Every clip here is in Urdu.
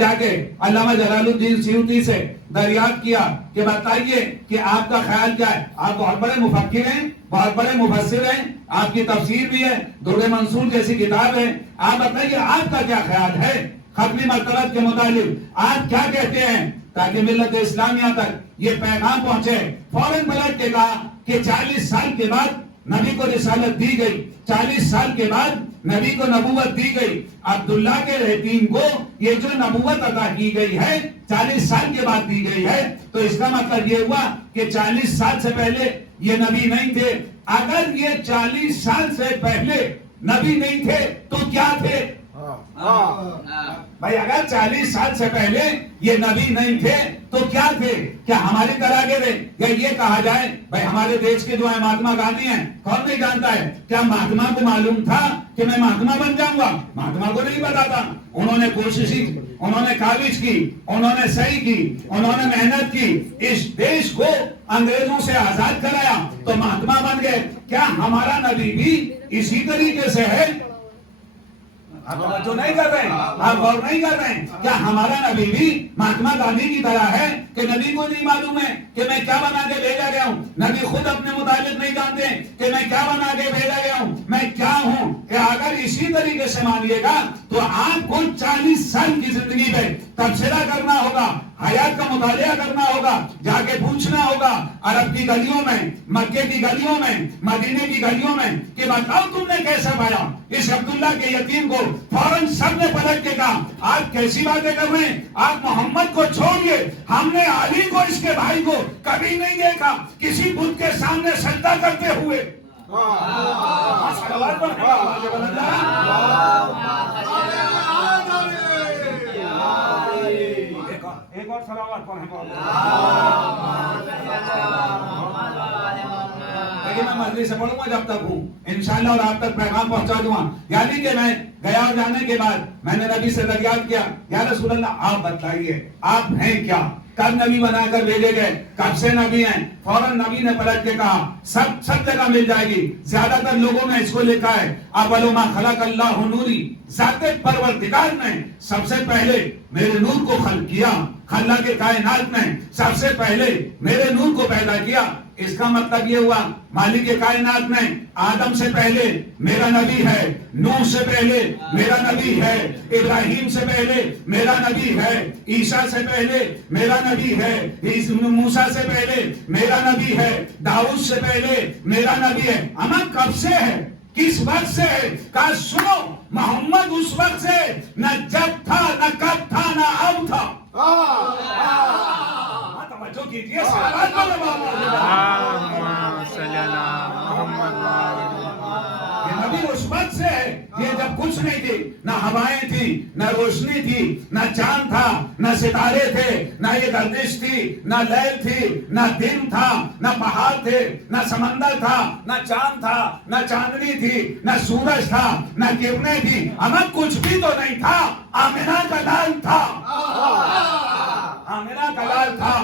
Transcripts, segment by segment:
جا کے علامہ جلال الدین سیوطی سے دریافت کیا کہ بتائیے کہ آپ کا خیال کیا ہے؟ آپ بہت بڑے مفکر ہیں، بہت بڑے مفسر ہیں، آپ کی تفسیر بھی ہے، درر منصور جیسی کتاب ہے، آپ بتائیے آپ کا کیا خیال ہے ختمی مرتبت کے متعلق؟ آپ کیا کہتے ہیں؟ تاکہ ملت اسلامیہ تک یہ پیغام پہنچے۔ فوراً پلٹ کے کہا کہ 40 سال کے بعد نبی کو رسالت دی گئی، 40 سال کے بعد نبی کو نبوت دی گئی، عبداللہ کے یتیم کو یہ جو نبوت عطا کی گئی ہے 40 سال کے بعد دی گئی ہے، تو اس کا مطلب یہ ہوا کہ 40 سال سے پہلے یہ نبی نہیں تھے۔ اگر یہ 40 سال سے پہلے نبی نہیں تھے تو کیا تھے؟ بھائی اگر 40 سال سے پہلے یہ نبی نہیں تھے تو کیا تھے؟ کیا ہماری طرح کے تھے؟ یا یہ کہا جائے بھائی ہمارے دیش کے جو ہے مہاتما گاندھی ہیں، کون نہیں جانتا ہے؟ کیا مہاتما کو معلوم تھا کہ میں مہاتما بن جاؤں گا؟ مہاتما کو نہیں پتا تھا۔ انہوں نے کوشش کی، انہوں نے کاوش کی، انہوں نے صحیح کی، انہوں نے محنت کی، اس دیش کو انگریزوں سے آزاد کرایا تو مہاتما بن گئے۔ کیا ہمارا نبی بھی اسی طریقے سے ہے؟ آپ توجہ نہیں کر رہے ہیں، آپ غور نہیں کر رہے ہیں۔ کیا ہمارا نبی بھی مہاتما گاندھی کی طرح ہے کہ نبی کو نہیں معلوم ہے کہ میں کیا بنا کے بھیجا گیا ہوں؟ نبی خود اپنے متعلق نہیں جانتے کہ میں کیا بنا کے بھیجا گیا ہوں، میں کیا ہوں؟ کہ اگر اسی طریقے سے مانیے گا تو آپ کو 40 سال کی زندگی میں تبصرہ کرنا ہوگا، حیات کا مطالعہ کرنا ہوگا، جا کے پوچھنا ہوگا عرب کی گلیوں میں، مکے کی گلیوں میں، مدینے کی گلیوں میں کہ بتاؤ تم نے کیسے پایا اس عبداللہ کے یتیم کو؟ فوراً سب نے پلٹ کے کہا آپ کیسی باتیں کر رہے ہیں، آپ محمد کو چھوڑیے، ہم نے علی کو اس کے بھائی کو کبھی نہیں دیکھا کسی بت کے سامنے سجدہ کرتے ہوئے۔ ایک اور صلوات پڑھیں۔ لیکن میں مجلس سے پڑھوں گا جب تک ہوں انشاءاللہ، اور آپ تک پیغام پہنچا دوں گا۔ یعنی کہ میں گیا اور جانے کے بعد میں نے نبی سے دریافت کیا، یا رسول اللہ آپ بتائیے آپ ہیں کیا؟ کب نبی بنا کر بھیجے گئے؟ کب سے نبی ہیں؟ فوراً نبی نے پلٹ کے کہا سب جگہ مل جائے گی، زیادہ تر لوگوں نے اس کو لکھا ہے اول ما خلق اللہ نوری، ذات پروردگار نے سب سے پہلے میرے نور کو خلق کیا، خلا کے کائنات میں سب سے پہلے میرے نور کو پیدا کیا۔ اس کا مطلب یہ ہوا مالک کائنات میں آدم سے پہلے میرا نبی ہے، نوح سے پہلے میرا نبی ہے، ابراہیم سے پہلے میرا نبی ہے، عیسیٰ سے پہلے میرا نبی ہے، موسیٰ سے پہلے میرا نبی ہے، داؤد سے پہلے میرا نبی ہے۔ اما کب سے ہے؟ کس وقت سے ہے؟ کہا سنو محمد اس وقت سے نہ جب تھا، نہ کب تھا، نہ اب تھا۔ جو کیجئے صلوات پڑھیں یہ نبی اس وقت سے ہے، یہ جب کچھ نہیں تھی، نہ ہوائیں تھی، نہ روشنی تھی، نہ چاند تھا، نہ ستارے تھے، نہ یہ گردش تھی، نہ لیل تھی، نہ دن تھا، نہ پہاڑ تھے، نہ سمندر تھا، نہ چاند تھا، نہ چاندنی تھی، نہ سورج تھا، نہ کرنیں تھی، ہمیں کچھ بھی تو نہیں تھا۔ آمنہ کا لال تھا، آمنہ کا لال تھا۔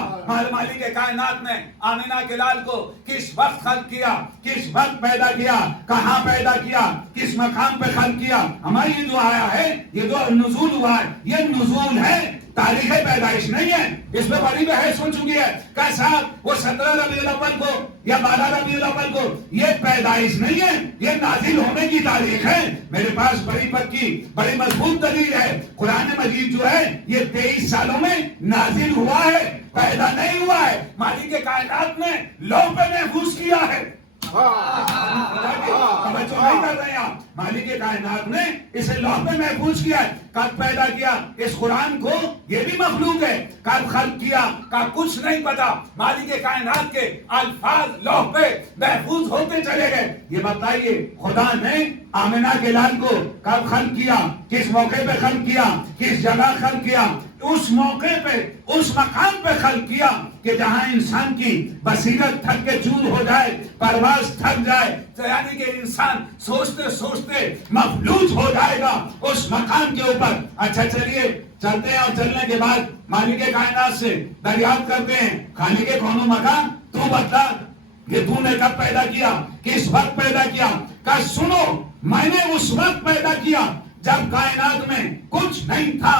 مالک کائنات نے آمنہ کے لال کو کس وقت خلق کیا، کس وقت پیدا کیا، کہاں پیدا کیا، کس مقام پہ خلق کیا؟ ہماری جو آیا ہے، یہ جو نزول ہوا ہے، یہ نزول ہے، تاریخ پیدائش نہیں ہے۔ اس میں بڑی بحث ہو چکی ہے کہ صاحب وہ 17 ربیع الاول کو یا 12 ربیع الاول کو، یہ پیدائش نہیں ہے، یہ نازل ہونے کی تاریخ ہے۔ میرے پاس بڑی پکی بڑی مضبوط دلیل ہے، قرآن مجید جو ہے یہ 23 سالوں میں نازل ہوا ہے، پیدا نہیں ہوا ہے۔ مالک کائنات نے لوح پہ محفوظ کیا ہے۔ توجہ نہیں کر رہے ہیں آپ؟ مالک کائنات نے اسے لوح پہ محفوظ کیا ہے۔ کب پیدا کیا اس قرآن کو؟ یہ بھی مخلوق ہے۔ کب خلق کیا کا کچھ نہیں پتا۔ مالک کائنات کے الفاظ لوح پہ محفوظ ہوتے چلے گئے۔ یہ بتائیے خدا نے آمنہ کے لال کو کب خلق کیا، کس موقع پہ خلق کیا، کس جگہ خلق کیا؟ اس موقع پہ، اس مقام پہ خلق کیا کہ جہاں انسان کی بصیرت تھک کے چور ہو جائے، پرواز تھک جائے، یعنی کہ انسان سوچتے سوچتے مفلوج ہو جائے گا اس مقام کے اوپر۔ اچھا چلیے چلتے ہیں، اور چلنے کے بعد مالک کائنات سے دریافت کرتے ہیں خالق کون و مکان تو بتا کہ تو نے کب پیدا کیا، کس وقت پیدا کیا؟ کہ سنو میں نے اس وقت پیدا کیا جب کائنات میں کچھ نہیں تھا،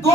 2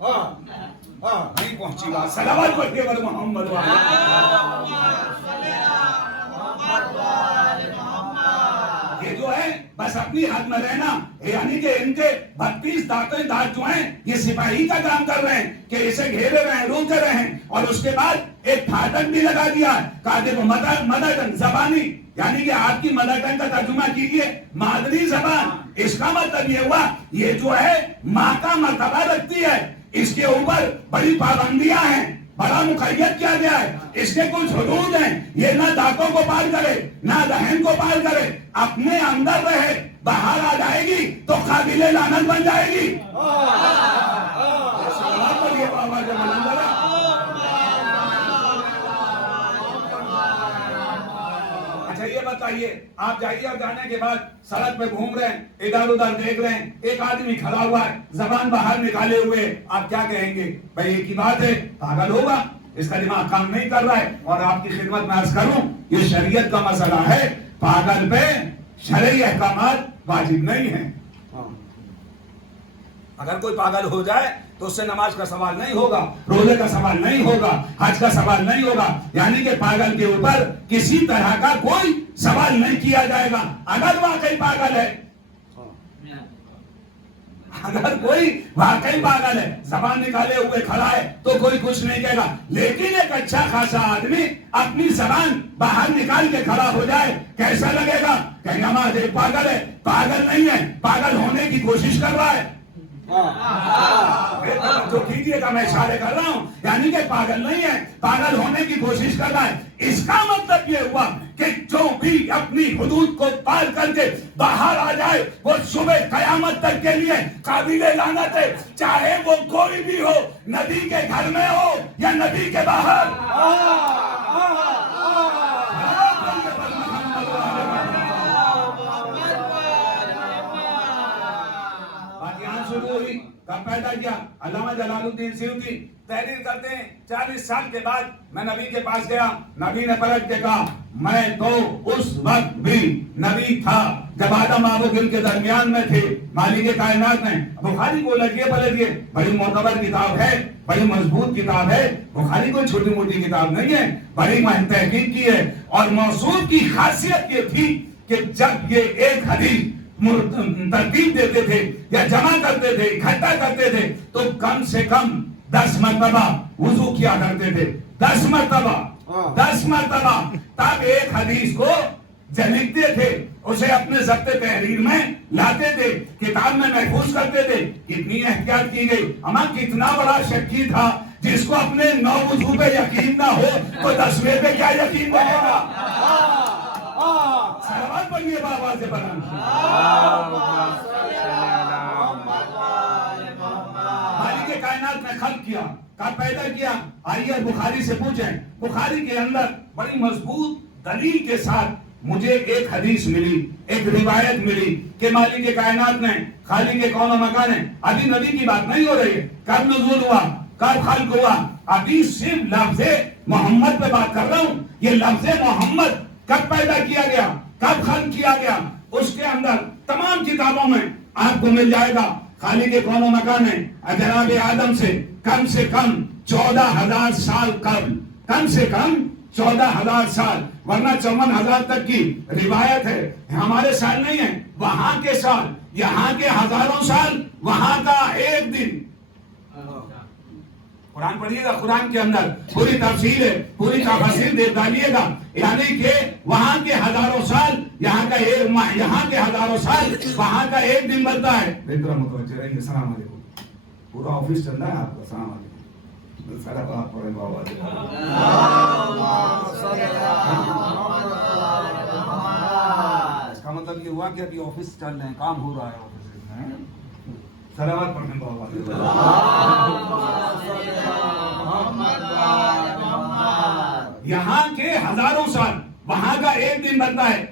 نہیں پہنچی بات. صلوات پڑھ کے بر محمد یہ جو ہے بس اپنی حد میں رہنا, یعنی کہ ان کے 32 دانت جو ہیں یہ سپاہی کا کام کر رہے ہیں کہ اسے گھیرے رہے ہیں, روکے رہے ہیں, اور اس کے بعد ایک پھاٹک بھی لگا دیا ہے. کہا دیکھو مدر ٹنگ زبانی, یعنی کہ آپ کی مدر ٹنگ کا ترجمہ کیجئے مادری زبان. اس کا مطلب یہ ہوا یہ جو ہے ماں کا مرتبہ رکھتی ہے, اس کے اوپر بڑی پابندیاں ہیں, بڑا مقید کیا گیا ہے, اس کے کچھ حدود ہیں. یہ نہ دانتوں کو پار کرے نہ دہن کو پار کرے, اپنے اندر رہے, باہر آ جائے گی تو قابل لعنت بن جائے گی. اچھا یہ بتائیے, آپ جائیے اور جانے کے بعد سڑک پہ گھوم رہے ہیں, ادھر ادھر دیکھ رہے ہیں, ایک آدمی کھڑا ہوا ہے زبان باہر نکالے ہوئے, آپ کیا کہیں گے؟ بھائی ایک ہی بات ہے, پاگل ہوگا, اس کا دماغ کام نہیں کر رہا ہے. اور آپ کی خدمت میں عرض کروں, یہ شریعت کا مسئلہ ہے, پاگل پہ شرعی احکامات واجب نہیں ہیں. اگر کوئی پاگل ہو جائے تو اس سے نماز کا سوال نہیں ہوگا, روزے کا سوال نہیں ہوگا, حج کا سوال نہیں ہوگا, یعنی کہ پاگل کے اوپر کسی طرح کا کوئی سوال نہیں کیا جائے گا. اگر واقعی پاگل ہے, اگر کوئی واقعی پاگل ہے, زبان نکالے ہوئے کھڑا ہے, تو کوئی کچھ نہیں کہے گا. لیکن ایک اچھا خاصا آدمی اپنی زبان باہر نکال کے کھڑا ہو جائے, کیسا لگے گا؟ کہیں گے ہمارا ایک پاگل ہے. پاگل نہیں ہے, پاگل ہونے کی کوشش کر رہا ہے. جو کیجیے گا, میں اشارے کر رہا ہوں, یعنی کہ پاگل نہیں ہے, پاگل ہونے کی کوشش کر رہا ہے. اس کا مطلب یہ ہوا کہ جو بھی اپنی حدود کو پار کر کے باہر آ جائے وہ صبح قیامت تک کے لیے قابل لعنت ہے, چاہے وہ کوئی بھی ہو, نبی کے گھر میں ہو یا نبی کے باہر. کب پیدا کیا؟ علامہ جلال الدین سیوطی تحریر کرتے ہیں 40 سال کے بعد میں نبی کے پاس گیا, نبی نے پلٹ کے کہا میں تو اس وقت بھی نبی تھا جب آدم و حوا کے درمیان میں تھے. مالک کائنات نے بخاری کو پلٹیے, بڑی معتبر کتاب ہے, بڑی مضبوط کتاب ہے. بخاری کوئی چھوٹی موٹی کتاب نہیں ہے, بڑی تحقیق کی ہے. اور موصول کی خاصیت یہ تھی کہ جب یہ ایک حدیث ترتیب دیتے تھے یا جمع کرتے تھے, اکٹھا کرتے تھے, تو کم سے کم 10 مرتبہ وضو کیا کرتے تھے. 10 مرتبہ تب ایک حدیث کو لکھتے تھے, اسے اپنے ضبط تحریر میں لاتے تھے, کتاب میں محفوظ کرتے تھے. کتنی احتیاط کی گئی. اما کتنا بڑا شکی تھا جس کو اپنے 9 وضو پہ یقین نہ ہو تو 10ویں پہ کیا یقین رہے گا. سلامت پڑھیے بابا سے بلند. مالک کائنات نے خلق کیا, کب پیدا کیا؟ آئیے بخاری سے پوچھیں. بخاری کے اندر بڑی مضبوط دلیل کے ساتھ مجھے ایک حدیث ملی, ایک روایت ملی کہ مالک کائنات نے, خالق کون و مکان ہے. ابھی نبی کی بات نہیں ہو رہی ہے, کب نزول ہوا, کب خلق ہوا. ابھی صرف لفظ محمد پہ بات کر رہا ہوں. یہ لفظ محمد کب پیدا کیا گیا, کب خلق کیا گیا, اس کے اندر تمام کتابوں میں آپ کو مل جائے گا. خالق کون و مکان ہے جناب آدم سے کم 14,000 سال قبل, کم سے کم 14,000 سال, ورنہ 54,000 تک کی روایت ہے. ہمارے سال نہیں ہے, وہاں کے سال, یہاں کے ہزاروں سال, وہاں کا ایک دن. قرآن پڑھیے گا, قرآن کے اندر پوری تفصیل ہے, پوری تفصیل دیکھ ڈالیے گا. یعنی کہ وہاں کے ہزاروں سال, یہاں کا ایک ماہ, یہاں کے ہزاروں سال, وہاں کا ایک دن بنتا ہے. متوجہ رہیے. السلام علیکم. پورا آفس چل رہا ہے آپ کا. السلام علیکم. آپ پڑھیں بابا. اس کا مطلب یہ ہوا کہ ابھی آفس چل رہے ہیں, کام ہو رہا ہے آفس میں. سلامت پڑھیں بابا. یہاں کے ہزاروں سال, وہاں کا ایک دن بنتا ہے.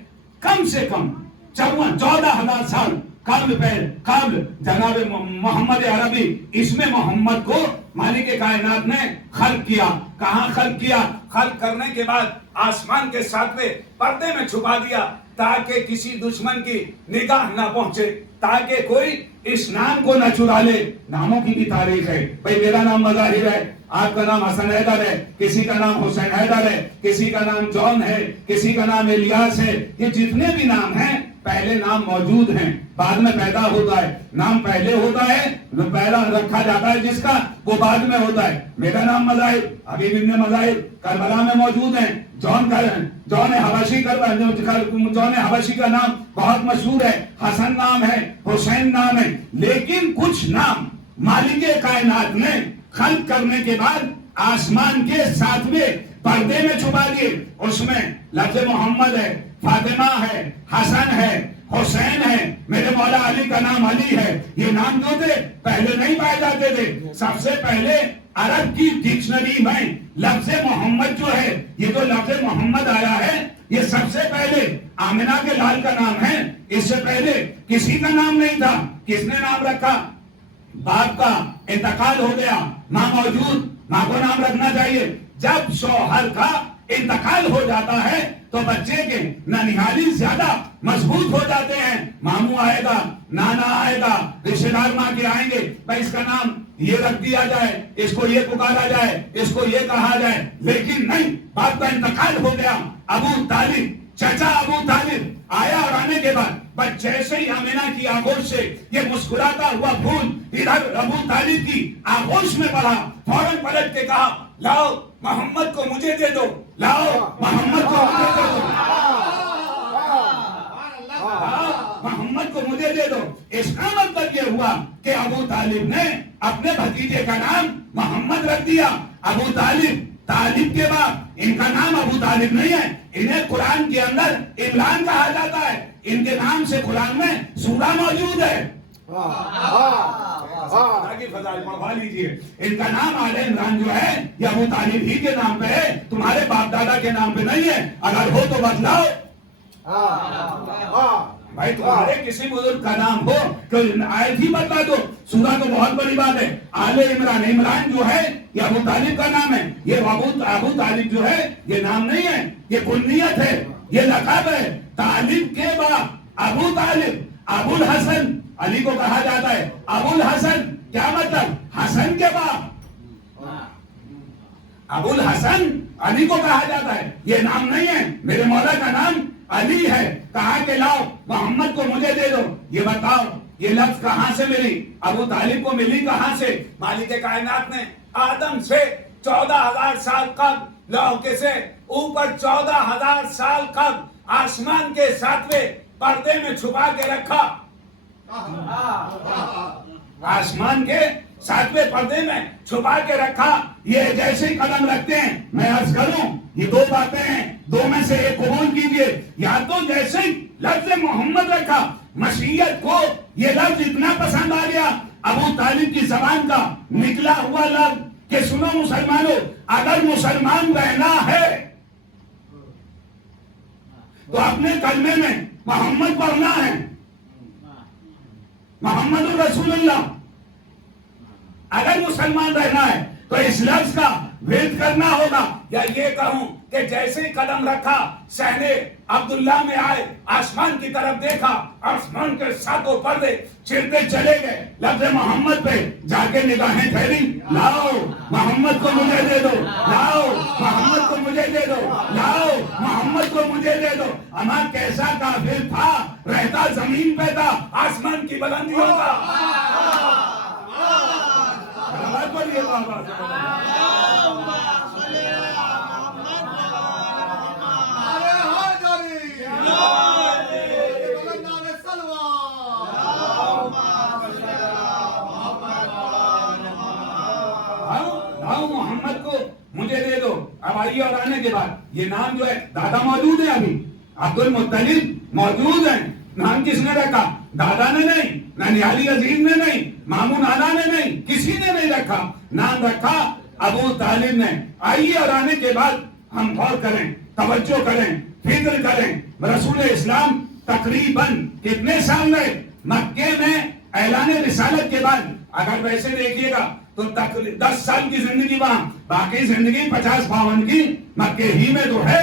کم سے کم 14,000 سال قبل جناب محمد عربی, اس میں محمد کو مالک کائنات نے خلق کیا. کہاں خلق کیا؟ خلق کرنے کے بعد آسمان کے 7ویں پردے میں چھپا دیا. تاکہ کسی دشمن کی نگاہ نہ پہنچے، تاکہ کوئی اس نام کو نہ چرا لے۔ ناموں کی بھی تاریخ ہے بھائی، میرا نام مظاہر ہے، آپ کا نام حسن حیدر ہے، کسی کا نام حسین حیدر ہے، کسی کا نام جون ہے، کسی کا نام الیاس ہے۔ یہ جتنے بھی نام ہیں پہلے نام موجود ہیں، بعد میں پیدا ہوتا ہے۔ نام پہلے ہوتا ہے، پہلا رکھا جاتا ہے جس کا، وہ بعد میں ہوتا ہے۔ میرا نام مظاہر، حبیب ابن مظاہر کربلا میں موجود ہیں۔ جون حبشی جون حبشی کا نام بہت مشہور ہے، حسن نام ہے، حسین نام ہے۔ لیکن کچھ نام مالک کائنات نے خلق کرنے کے بعد آسمان کے 7ویں پردے میں چھپا دیے۔ اس میں لفظ محمد ہے، فاطمہ ہے، حسن ہے، حسین ہے، میرے مولا علی کا نام علی ہے۔ یہ نام جو تھے پہلے نہیں پائے جاتے تھے۔ سب سے پہلے عرب کی ڈکشنری میں لفظ محمد جو ہے، یہ جو لفظ محمد آیا ہے، یہ سب سے پہلے آمنہ کے لال کا نام ہے۔ اس سے پہلے کسی کا نام نہیں تھا۔ کس نے نام رکھا؟ باپ کا انتقال ہو گیا، ماں موجود، ماں کو نام رکھنا چاہیے۔ جب شوہر کا انتقال ہو جاتا ہے تو بچے کے ننہالی زیادہ مضبوط ہو جاتے ہیں۔ ماموں آئے گا، نانا آئے گا، رشتے دار ماں کے آئیں گے، بھائی اس کا نام یہ رکھ دیا جائے، اس کو یہ پکارا جائے، اس کو یہ کہا جائے۔ لیکن نہیں، باپ کا انتقال ہو گیا۔ ابو طالب، چچا ابو طالب آیا، اور آنے کے بعد بس جیسے ہی آمنہ کی آغوش سے یہ مسکراتا ہوا پھول ادھر ابو طالب کی آغوش میں پڑا، فوراً پلٹ کے کہا، لاؤ محمد کو مجھے دے دو، لاؤ محمد کو مجھے دے دو، محمد کو مجھے دے دو۔ اس کا مطلب یہ ہوا کہ ابو طالب نے اپنے بھتیجے کا نام محمد رکھ دیا۔ ابو طالب، طالب کے بعد ان کا نام ابو طالب نہیں ہے، انہیں قرآن کے اندر عمران کہا جاتا ہے۔ ان کے نام سے قرآن میں سورہ موجود ہے۔ پڑھوا لیجیے، ان کا نام آل عمران جو ہے یہ ابو طالب ہی کے نام پہ ہے، تمہارے باپ دادا کے نام پہ نہیں ہے۔ اگر ہو تو بتلاؤ بھائی، تمہارے کسی بزرگ کا نام ہو تو آیت ہی بتا دو۔ سورہ تو بہت بڑی بات ہے۔ آل عمران، عمران جو ہے یہ ابو طالب کا نام ہے۔ یہ ابو طالب جو ہے یہ نام نہیں ہے، یہ کنیت ہے، یہ لقب ہے۔ طالب کے بعد ابو طالب، ابو الحسن، علی کو کہا جاتا ہے ابو الحسن۔ کیا مطلب؟ حسن کے بعد ابو الحسن علی کو کہا جاتا ہے۔ یہ نام نہیں ہے، میرے مولا کا نام علی ہے۔ کہا کہ لاؤ محمد کو مجھے دے دو۔ یہ بتاؤ یہ لفظ کہاں سے ملی؟ ابو طالب کو ملی کہاں سے؟ مالک کائنات نے آدم سے 14,000 سال قبل لوکے سے اوپر 14,000 سال قبل آسمان کے 7ویں پردے میں چھپا کے رکھا۔ آسمان کے 7ویں پردے میں چھپا کے رکھا۔ یہ جیسے ہی قدم رکھتے ہیں، میں عرض کروں یہ 2 باتیں ہیں، 2 میں سے ایک قبول کیجئے۔ یا تو جیسے ہی لفظ محمد رکھا، مشیت کو یہ لفظ اتنا پسند آ گیا، ابو طالب کی زبان کا نکلا ہوا لفظ کہ سنو مسلمانوں، اگر مسلمان رہنا ہے تو اپنے کلمے میں محمد پڑھنا ہے، محمد الرسول اللہ۔ اگر مسلمان رہنا ہے تو اس لفظ کا ورد کرنا ہوگا۔ یا یہ کہوں کہ جیسے ہی قدم رکھا، صحنے عبداللہ میں آئے، آسمان کی طرف دیکھا، آسمان کے 7 پردے چلتے چلے گئے، لفظ محمد پہ جا کے نگاہیں پھیری، لاؤ محمد کو مجھے دے دو، لاؤ محمد کو مجھے دے دو، لاؤ محمد کو مجھے دے دو۔ اما کیسا کافر تھا، رہتا زمین پہ تھا، آسمان کی بلندیوں کا۔ محمد کو مجھے دے دو۔ اب آئیے، اور آنے کے بعد یہ نام جو ہے، دادا موجود ہے، ابھی عبد المطلب موجود ہے۔ نام کس نے رکھا؟ دادا نے نہیں، ننیالی عزیز نے نہیں، ماموں نانا نے نہیں، کسی نے نہیں رکھا۔ نام رکھا ابو طالب نے۔ آئیے، اور آنے کے بعد ہم غور کریں، توجہ کریں، فکر کریں۔ رسول اسلام تقریباً کتنے سال رہے مکے میں؟ اعلان رسالت کے بعد اگر ویسے دیکھیے گا تو 10 سال کی زندگی وہاں، باقی زندگی 50-52 کی مکے ہی میں تو ہے۔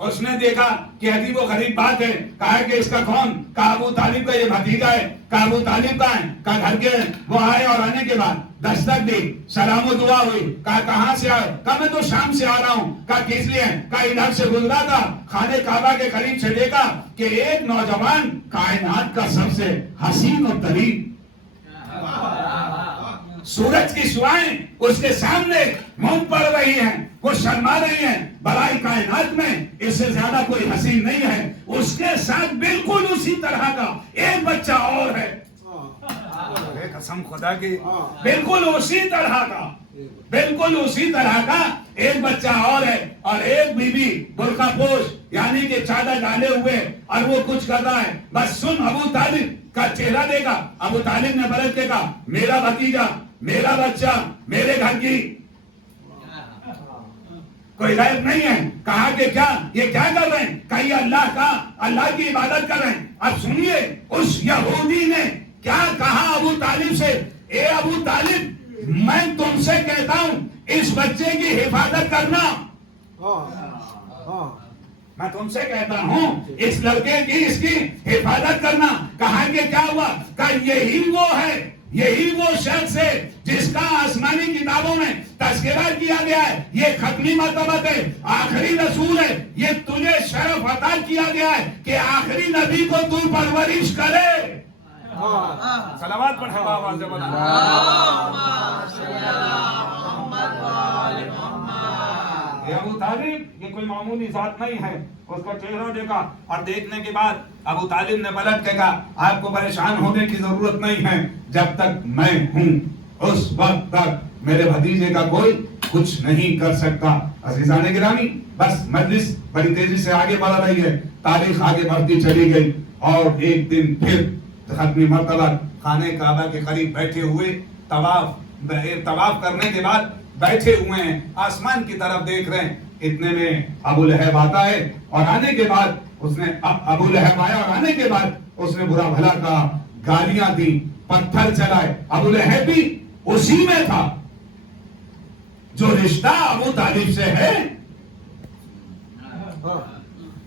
اس نے دیکھا کہ عجیب و غریب بات ہے. کہا کہ اس کا کون؟ کہا ابو طالب کا یہ بھتیجا ہے. کہا ابو طالب کا ہے؟ کہا گھر کے. وہ آئے اور آنے کے بعد دستک دی, سلام و دعا ہوئی. کہا کہاں سے آئے؟ کہا میں تو شام سے آ رہا ہوں. کہا کس لیے؟ کہا ادھر سے گزرا تھا, خانے کعبہ کے قریب سے دیکھا کہ ایک نوجوان کائنات کا سب سے حسین و طریق, سورج کی شعائیں اس کے سامنے منہ پڑ رہی ہیں, وہ شرما رہی ہیں. بلائی کائنات میں اس سے زیادہ کوئی حسین نہیں ہے. اس کے ساتھ بالکل اسی طرح کا ایک بچہ اور ہے, قسم خدا کی, بالکل اسی طرح کا, بالکل اسی طرح کا ایک بچہ اور ہے. اور ایک بی بی برقع پوش, یعنی کہ چادر ڈالے ہوئے, اور وہ کچھ کر رہا ہے. بس سن ابو طالب کا چہرہ دیکھا. ابو طالب نے پلٹ کے کہا میرا بھتیجا, میرا بچہ, میرے گھر کی کوئی غائب نہیں ہے. کہا کہ کیا یہ کیا کر رہے ہیں؟ کہا یہ اللہ کا, اللہ کی عبادت کر رہے ہیں. اب سنیے اس یہودی نے کیا کہا ابو طالب سے. اے ابو طالب, میں تم سے کہتا ہوں اس بچے کی حفاظت کرنا. میں تم سے کہتا ہوں اس لڑکے کی, اس کی حفاظت کرنا. کہا کہ کیا ہوا؟ کہا یہی وہ ہے, یہی وہ شخص ہے جس کا آسمانی کتابوں میں تذکرہ کیا گیا ہے. یہ ختمی مرتبہ ہے, آخری رسول ہے. یہ تجھے شرف عطا کیا گیا ہے کہ آخری نبی کو تو پرورش کرے. صلوات پڑھے بابا زبان. ابو طالب یہ کوئی معمولی ذات نہیں ہے. اس کا چہرہ دیکھا اور دیکھنے کے بعد ابو طالب نے پلٹ کے کہا آپ کو پریشان ہونے کی ضرورت نہیں ہے, جب تک میں ہوں اس وقت تک میرے بھتیجے کا کوئی کچھ نہیں کر سکتا. عزیزان گرامی, بس مجلس بڑی تیزی سے آگے بڑھ رہی ہے, تاریخ آگے بڑھتی چلی گئی, اور ایک دن پھر ختمی مرتبہ خانے کعبہ کے قریب بیٹھے ہوئے, طواف کرنے کے بعد بیٹھے ہوئے ہیں, آسمان کی طرف دیکھ رہے ہیں. اتنے میں ابو لہب آتا ہے, اور آنے کے بعد اس نے ابو لہب آیا, اور آنے کے بعد اس نے برا بھلا کہا, گالیاں دی, پتھر چلائے. ابو لہب بھی اسی میں تھا. جو رشتہ ابو طالب سے ہے,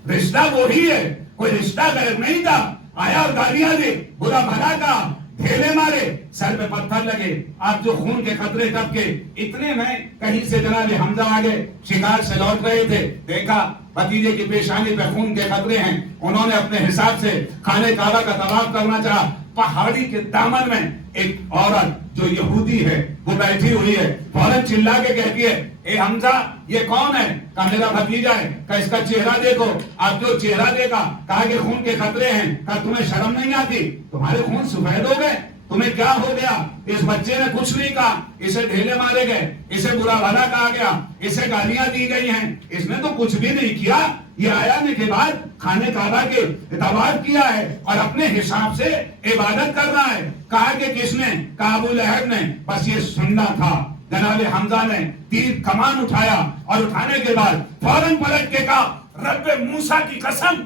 رشتہ وہی ہے, کوئی رشتہ غیر نہیں تھا. آیا اور گالیاں دی, برا بھلا کہا, ڈھیلے مارے, سر پہ پتھر لگے, آپ جو خون کے قطرے ٹپکے. اتنے میں کہیں سے جناب حمزہ آگے شکار سے لوٹ رہے تھے, دیکھا بھتیجے کی پیشانی پہ خون کے قطرے ہیں. انہوں نے اپنے حساب سے خانے کعبہ کا طواف کرنا چاہا. پہاڑی کے دامن میں ایک عورت جو یہودی ہے وہ بیٹھی ہوئی ہے, فوراً چلا کے کہتی ہے اے حمزہ یہ کون ہے؟ کہا میرا بھتیجا ہے. کہا اس کا چہرہ دیکھو. آپ جو چہرہ دیکھا, کہا کہ خون کے قطرے ہیں. کہا تمہیں شرم نہیں آتی؟ تمہارے خون سفید ہو گئے, تمہیں کیا ہو گیا؟ اس بچے نے کچھ نہیں کہا, اسے ڈھیلے مارے گئے, اسے برا بھلا کہا گیا, اسے گالیاں دی گئی ہیں, اس نے تو کچھ بھی نہیں کیا. یہ آنے کے بعد خانے کعبہ کے طواف کیا ہے اور اپنے حساب سے عبادت کر رہا ہے. کہا کہ کس نے؟ کہا ابو لہب نے. بس یہ سننا تھا. جناب حمزہ نے تیر کمان اٹھایا, اور اٹھانے کے بعد فوراً پلٹ کے کہا رب موسیٰ کی قسم,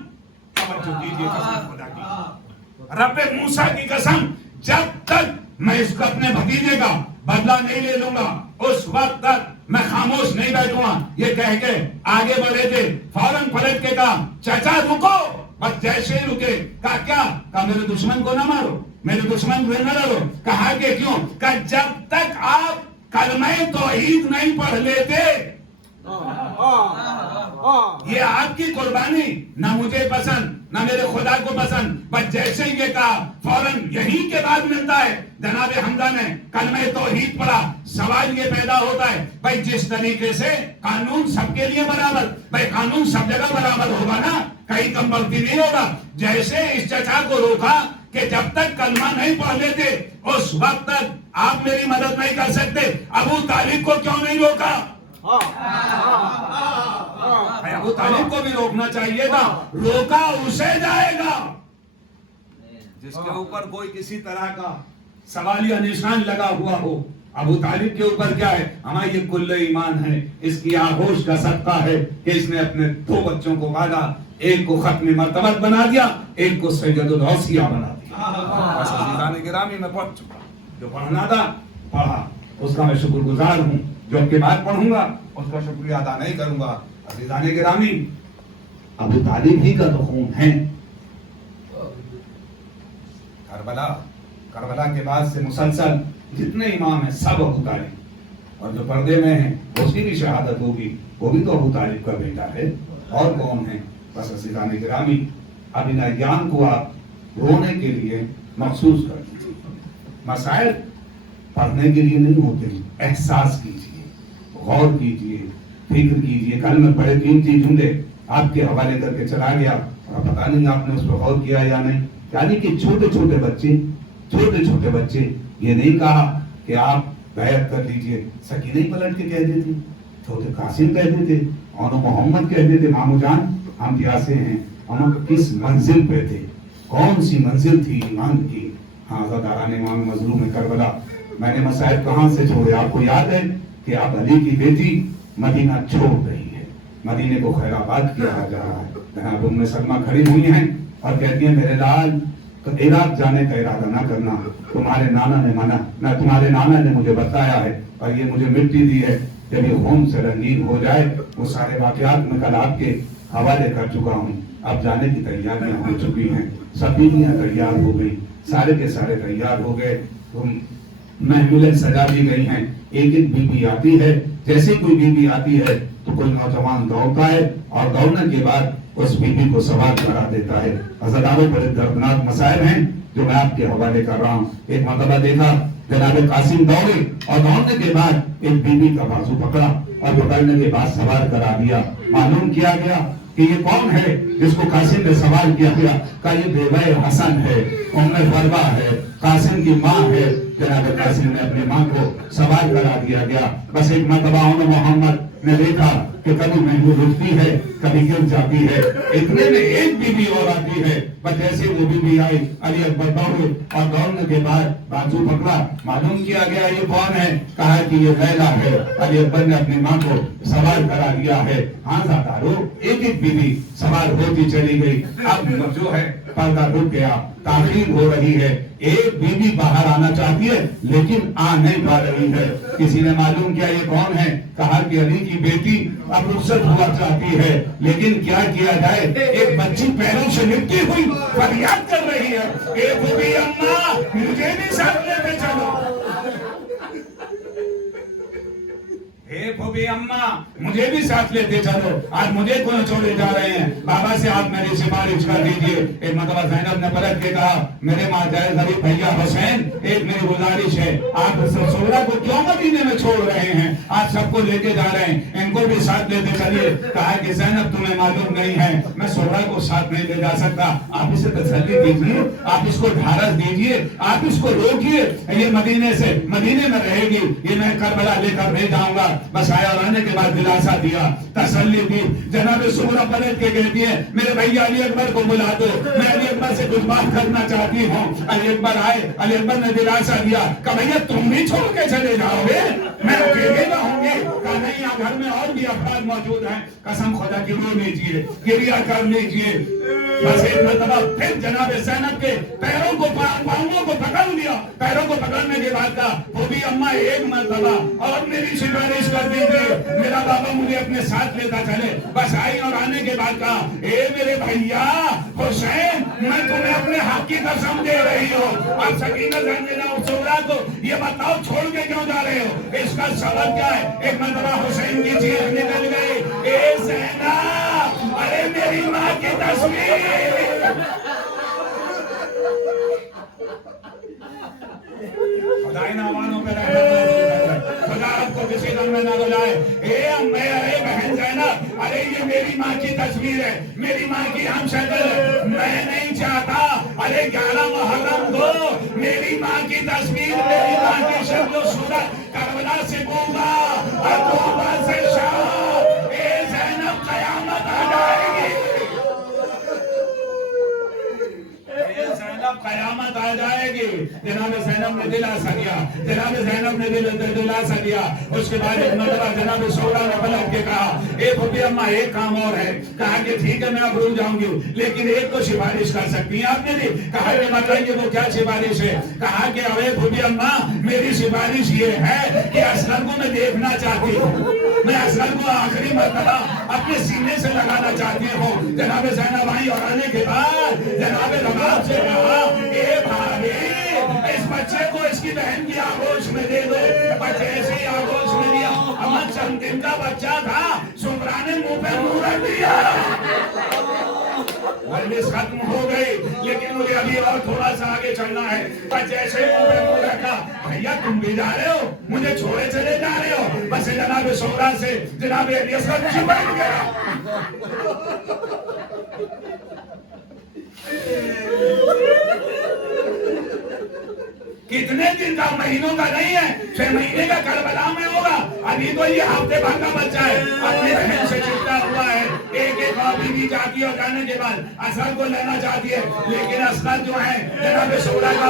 رب موسیٰ کی قسم, جب تک میں اس کو اپنے بھتیجے کا بدلہ نہیں لے لوں گا اس وقت تک میں خاموش نہیں بیٹھوں گا. یہ کہہ کے آگے بڑھے تھے, فوراً پلٹ کے کہا چچا رکو. بس جیسے ہی رکے, کہا کیا؟ کہا میرے دشمن کو نہ مارو, میرے دشمن کو نہ لڑو. کہا کہ کیوں؟ کہا جب تک آپ کلمہ توحید نہیں پڑھ لیتے یہ آپ کی قربانی نہ مجھے پسند نہ میرے خدا کو پسند. بس جیسے ہی یہ کہا فوراً یہی کے بعد ملتا ہے جناب حمزہ نے کلمہ توحید پڑھا. سوال یہ پیدا ہوتا ہے بھائی جس طریقے سے قانون سب کے لیے برابر, بھائی قانون سب جگہ برابر ہوگا نا, کہیں کم بڑھتی نہیں ہوگا. جیسے اس چچا کو روکا کہ جب تک کلمہ نہیں پڑھ لیتے اس وقت تک آپ میری مدد نہیں کر سکتے, ابو طالب کو کیوں نہیں روکا؟ ابو طالب کو بھی روکنا چاہیے تھا. روکا اسے جائے گا جس کے اوپر کوئی کسی طرح کا سوالیہ نشان لگا ہوا ہو. ابو طالب کے اوپر کیا ہے؟ ہمارا یہ کل ایمان ہے, اس کی آغوش کا صدقہ ہے کہ اس نے اپنے 2 بچوں کو پالا, ایک کو ختم مرتبت بنا دیا, ایک کو سید الاوصیہ بنا دیا. بس عزیزان گرامی میں پڑھ چکا, جو پڑھنا تھا پڑھا, اس کا میں شکر گزار ہوں. جو اب کے بعد پڑھوں گا اس کا شکریہ ادا نہیں کروں گا. عزیزان گرامی ابو طالب ہی کا تو خون ہے. کربلا کے بعد سے مسلسل جتنے امام ہیں سب ابو طالب, اور جو پردے میں ہیں اس کی بھی شہادت ہوگی, وہ بھی تو ابو طالب کا بیٹا ہے. اور کون ہے؟ بس عزیزان گرامی, اب ان ایام کو آپ رونے کے لیے مخصوص کر دیجیے. مسائل پڑھنے کے لیے نہیں ہوتے, احساس کیجیے, غور کیجیے, فکر کیجیے. کل میں بڑے قیمتی جملے آپ کے حوالے کر کے چلا گیا, اور پتہ نہیں آپ نے اس پر غور کیا یا نہیں. یعنی کہ چھوٹے چھوٹے بچے یہ نہیں کہا کہ آپ بیعت کر لیجئے. سکینہ پلٹ کے کہہ دیتے, چھوٹے قاسم کہہ دیتے, اور محمد کہہ دیتے, مامو جان ہم پیاسے ہیں. ہم کس منزل پہ تھے, کون سی منزل تھی ایمان کی. ہاں عزاداران امام مظلوم کربلا, میں نے مسائل کہاں سے چھوڑے؟ آپ کو یاد ہے کہ آپ علی کی بیٹی مدینہ چھوڑ رہی ہے, مدینے کو خیر آباد کیا جا رہا ہے. جناب ام سلمہ کھڑی ہوئی ہیں اور کہتی ہیں میرے لال عراق جانے کا ارادہ نہ کرنا, تمہارے نانا نے منع نہ, تمہارے نانا نے مجھے بتایا ہے اور یہ مجھے مٹی دی ہے. جب یہ خون سے رنگین ہو جائے, وہ سارے واقعات میں کل آپ کے حوالے کر چکا ہوں. اب جانے کی تیاریاں ہو چکی ہیں, سب بیویاں تیار ہو گئی, سارے کے سارے تیار ہو گئے, محفلیں سجا دی گئی ہیں. ایک ایک بیوی آتی ہے, جیسے کوئی بیوی آتی ہے تو کوئی نوجوان دوڑتا ہے, اور دوڑنے کے بعد اس بیوی کو سوار کرا دیتا ہے. عزاداروں پر دردناک مسائل ہیں جو میں آپ کے حوالے کر رہا ہوں. ایک مرتبہ دیکھا جناب قاسم دوڑے, اور دوڑنے کے بعد ایک بیوی کا بازو پکڑا, اور پکڑنے کے بعد سوار کرا دیا. معلوم کیا گیا کہ یہ کون ہے جس کو قاسم نے سوال کیا گیا, کہ یہ بیوہ حسن ہے, ام فربہ ہے, قاسم کی ماں ہے. جناب قاسم نے اپنی ماں کو سوال کرا دیا گیا. بس ایک مرتبہ محمد نے دیکھا کہ کبھی محبوب اٹھتی ہے, کبھی گر جاتی ہے. اتنے میں ایک بیوی اور آتی ہے, بس جیسے وہ بیوی آئی علی اکبر دوڑے, اور دوڑنے کے بعد بازو پکڑا. معلوم کیا گیا یہ کون ہے, کہا کہ یہ لیلا ہے. علی اکبر نے اپنی ماں کو سوال کرا دیا ہے. ہاں زادارو, ایک ایک بیوی سوال ہوتی چلی گئی. اب جو ہے پردہ ٹوٹ گیا, تاخیر ہو رہی ہے. ایک بیوی باہر آنا چاہتی ہے لیکن آ نہیں پا رہی ہے. کسی نے معلوم کیا یہ کون ہے, کہا کہ علی کی بیٹی اب رخصت ہوا چاہتی ہے, لیکن کیا کیا جائے. ایک بچی پیروں سے لپٹی ہوئی فریاد کر رہی ہے, اے بھوبی اماں مجھے بھی ساتھ لے کے چلو, اے بھوبی اماں مجھے بھی ساتھ لیتے چلو, آج مجھے کون چھوڑے جا رہے ہیں. بابا سے آپ میری سفارش کر دیجئے. ایک مرتبہ زینب نے پلٹ کے کہا میرے ماں جائے غریب بھیا حسین, ایک میری گزارش ہے, آپ سورہ کو کیوں مدینے میں چھوڑ رہے ہیں, آپ سب کو لے کے جا رہے ہیں, ان کو بھی ساتھ لیتے چلیے. کہا کہ زینب تمہیں معلوم نہیں ہے, میں سورہ کو ساتھ نہیں لے جا سکتا. آپ اسے تسلی دیجئے, آپ اس کو ڈھارس دیجئے, آپ اس کو روکیے. یہ مدینے میں رہے گی, یہ میں کربلا لے کر بھیج جاؤں گا. بس آیا اور آنے کے بعد دلاسا دیا, تسلی دی. جناب سورہ پلٹ کے کہتی ہے میرے بھائی علی اکبر کو بلا دو, میں علی اکبر سے کچھ بات کرنا چاہتی ہوں. علی اکبر آئے, علی اکبر نے دلاسا دیا, کہ بھیا تم بھی چھوڑ کے چلے جاؤ گے, میں اکیلے رہوں گی. کہا نہیں, یہاں گھر میں اور بھی افراد موجود ہیں, قسم خدا کی رو لیجیے, گریہ کر لیجیے. بس ایک مرتبہ پھر جناب زینب کے پیروں کو پاؤں کو پکڑ لیا. پیروں کو پکڑنے کے بعد کہا بھوبی اماں ایک مرتبہ اور میری سفارش کر دیجیے, میرا بابا مجھے اپنے ساتھ لیتا چلے. بس آئی اور آنے کے بعد کہا اے میرے بھیا حسین, میں تمہیں اپنے حق کی قسم دے رہی ہوں, اب سکینہ زینب سورہ کو یہ بتاؤ چھوڑ کے کیوں جا رہے ہو, اس کا سبب کیا ہے. ایک مرتبہ حسین کی چیخ نکل گئی, اے زینب ارے میری ماں کی تصویر. خدا ان آوانوں پہ خدا آپ کو کسی دن میں نہ بلائے. اے بہن زینب, ارے یہ میری ماں کی تصویر ہے, میری ماں کی ہم شکل ہے, میں نہیں چاہتا. ارے 11 محرم کو میری ماں کی تصویر, میری ماں کی شکل و صورت کربلا سے کوبا اور کوبا سے شام, اے زینب قیامت آ جائے گی, اے زینب قیامت آ جائے گی. جناب زینب نے دلاسا دیا, جناب زینب نے دلاسا دیا. اس کے بعد ایک مرتبہ جناب سورا نے پلٹ کے کہا اے پھوپھی اماں ایک کام اور ہے. کہا کہ ٹھیک ہے میں اب رک جاؤں گی, لیکن ایک تو سفارش کر سکتی ہیں آپ کے لیے. کہا کہ بتائیے وہ کیا سفارش ہے. کہا کہ اے پھوپھی اماں میری سفارش یہ ہے کہ اصغر کو میں دیکھنا چاہتی ہوں, میں اصغر کو آخری مرتبہ اپنے سینے سے لگانا چاہتی ہوں. جناب زینب آئی اور آنے کے بعد جناب رباب سے کہا اے بھابھی اس بچے کو اس کی بہن کی آغوش میں دے دو. بچے ایسے ہی آغوش میں دیا. اما چند دن کا بچہ تھا, سغرا نے منہ پہ منہ رکھ دیا. مجلس ختم ہو گئی, لیکن مجھے ابھی اور تھوڑا سا آگے چلنا ہے. بس جیسے منہ پہ منہ رکھا, بھیا تم بھی جا رہے ہو, مجھے چھوڑے چلے جا رہے ہو. بس جناب سغرا سے جناب علی اصغر چپٹ گیا. کتنے دن کا, مہینوں کا نہیں ہے, 6 مہینے کا کربلا میں ہوگا. ابھی تو یہ ہفتے بھر کا بچہ ہے, اپنی بہن سے چپٹا ہوا ہے. ایک ایک بابی بھی جاتی اور جانے کے بعد اصغر کو لینا چاہتی ہے, لیکن اصغر جو ہے جناب سغرا کا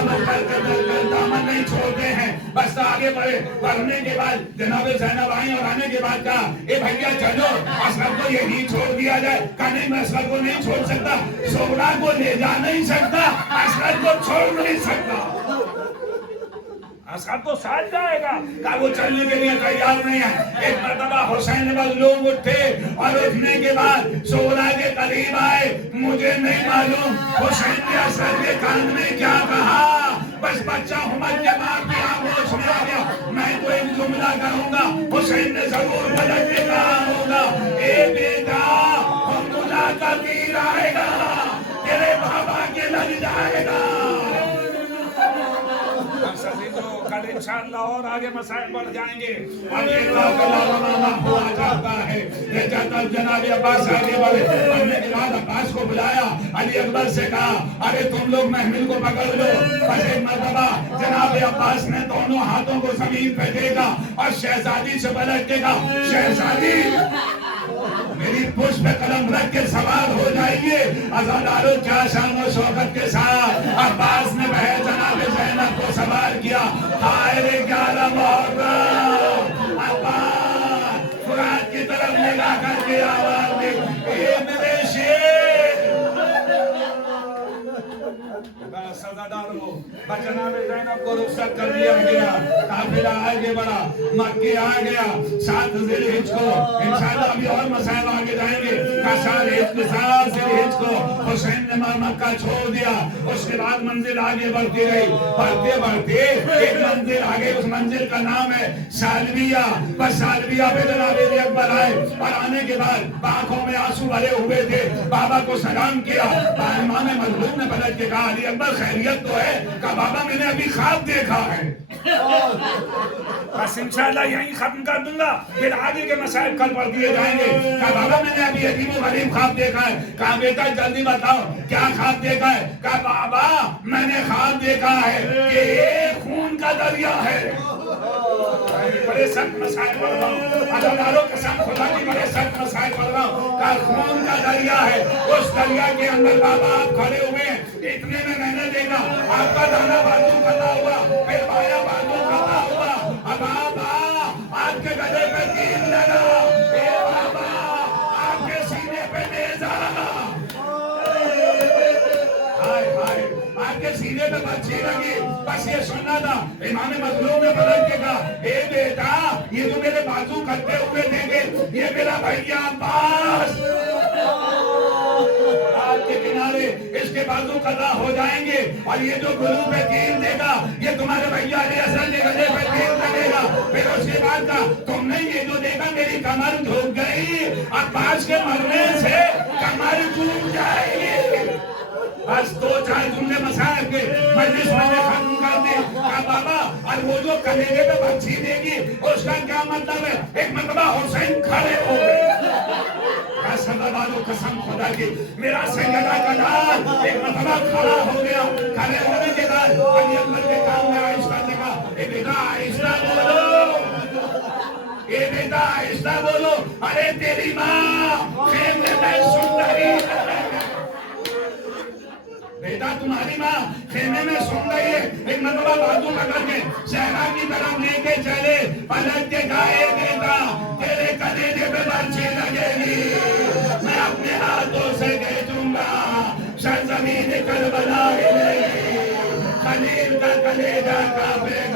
دامن نہیں چھوڑتے ہیں. بس آگے بڑھے. بڑھنے کے بعد جناب زینب آئی اور آنے کے بعد کہا اے بھیا چلو اصغر کو یہی چھوڑ دیا جائے. کہا نہیں میں اصغر کو نہیں چھوڑ سکتا, سغرا کو لے جا نہیں سکتا, اصغر کو چھوڑ نہیں سکتا. اصغر تو ساتھ جائے گا. کہا وہ چلنے کے لیے تیار نہیں ہے. ایک مرتبہ حسین بس لوگ اٹھے اور اٹھنے کے بعد سغرا کے قریب آئے. مجھے نہیں معلوم حسین نے اصغر کے کان میں کیا کہا, بس بچہ ہمت کے ماں کی آغوش میں آ گیا. میں تو ایک جملہ کروں گا, حسین نے ضرور پلٹ کے کہا ہوگا اے بیٹا خدا کا تیر آئے گا, تیرے بابا کے لگ جائے گا. کل انشاءاللہ اور آگے مسائل بڑھ جائیں گے. اور یہ ہوا جاتا ہے. یہ جاتا جناب عباس آگے بڑھے. بڑھنے کے بعد عباس کو بلایا, علی اکبر سے کہا ارے تم لوگ محمل کو پکڑ لو. بس ایک مرتبہ جناب عباس نے دونوں ہاتھوں کو زمین پہ دیکھا اور شہزادی سے پلٹ کے کہا شہزادی میری پشت پہ قلم رکھ کے سوار ہو جائیے. عزادارو کیا شان و شوکت کے ساتھ عباس نے بہن جناب زینب کو سوار کیا. ہائے رے 11 محرم, عباس فرات کی طرف نگاہ کر کے آواز دی اے میرے شیر. سزادارو جناب زینب کو رخصت کر دیا گیا. قافلہ آگے بڑھا, مکے آ گیا. 7 ذی الحجہ کو انشاءاللہ ابھی اور مسائل آگے جائیں گے. 7 ذی الحجہ کو حسین نے مکہ چھوڑ دیا. اس کے بعد منزل آگے بڑھتی رہی. بڑھتے بڑھتے ایک منزل آگے, اس منزل کا نام ہے سالویہ. بس سالویہ پہ جناب علی اکبر آئے اور آنے کے بعد آنکھوں میں آنسو بھرے ہوئے تھے. بابا کو سلام کیا. امام مظلوم نے پلٹ کے کہا علی اکبر خیریت تو ہے؟ کہا بابا میں نے ابھی خواب دیکھا ہے. بس انشاءاللہ یہیں ختم کر دوں گا, پھر آگے کے مسائل کل پڑھ دیے جائیں گے. کہا بابا میں نے ابھی یتیم و غریب خواب دیکھا ہے. کہا بیٹا جلدی بتاؤ کیا خواب دیکھا ہے. کہا بابا میں نے خواب دیکھا ہے کہ ایک خون کا دریا ہے. بڑے سخت مسائل پڑھ رہا ہوں, عزادارو قسم خدا کی بڑے سخت مسائل پڑھ رہا ہوں. کہا خون کا دریا ہے. اس دریا کے اندر بابا آپ کھڑے ہوئے ہیں. اتنے میں نے دیکھا آپ کا دانا بازو کھڑا ہوا, پھر بایاں بازو کھڑا ہوا. اب بابا آپ کے گلے پہ تیر لگا, اے بابا آپ کے سینے پہ نیزہ, آپ کے سینے پہ بچی لگی. بس یہ سننا تھا. امام مظلوم نے پلٹ کے کہا اے بیٹا یہ جو میرے بازو کٹے ہوئے دیکھے یہ میرا بھیا عباس کے کنارے اس کے بازو قضا ہو جائیں گے. اور یہ جو گلو پہ تیر دے گا یہ تمہارے بھیا علی اصغر کے گلے پہ تیر لگے گا. پھر اس کے بعد کا تم نے یہ جو دیکھا میری کمر جھک گئی, عباس کے مرنے سے کمر جھک جائے گی. بس 2-4 جملے مسائل کے مجلس میں نے ختم کر دی. کہا بابا اور وہ جو کلیجے پہ بچی دے گی اس کا کیا مطلب ہے. ایک مرتبہ حسین کھڑے ہو گئے. سزادارو قسم خدا کی میرا سیدہ کا لال ایک مرتبہ کھڑا ہو گیا. کھڑے ہونے کے بعد علی اکبر کے کام میں آہستہ نے کہا اے بیٹا آہستہ بولو, اے بیٹا آہستہ بولو. ارے تیری ماں خیمے میں سن رہی ہے. بیٹا تمہاری ماں خیمے میں سن رہی ہے، ایک مرتبہ بازو پکڑ کے صحرا کی طرف لے کے چلے، پلٹ کے کہا بیٹا تیرے کلیجے پہ برچھی لگے گی، میں اپنے ہاتھوں سے کھینچوں گا، سرزمین کربلا ہلے گی، خلیل کا کلیجہ کانپے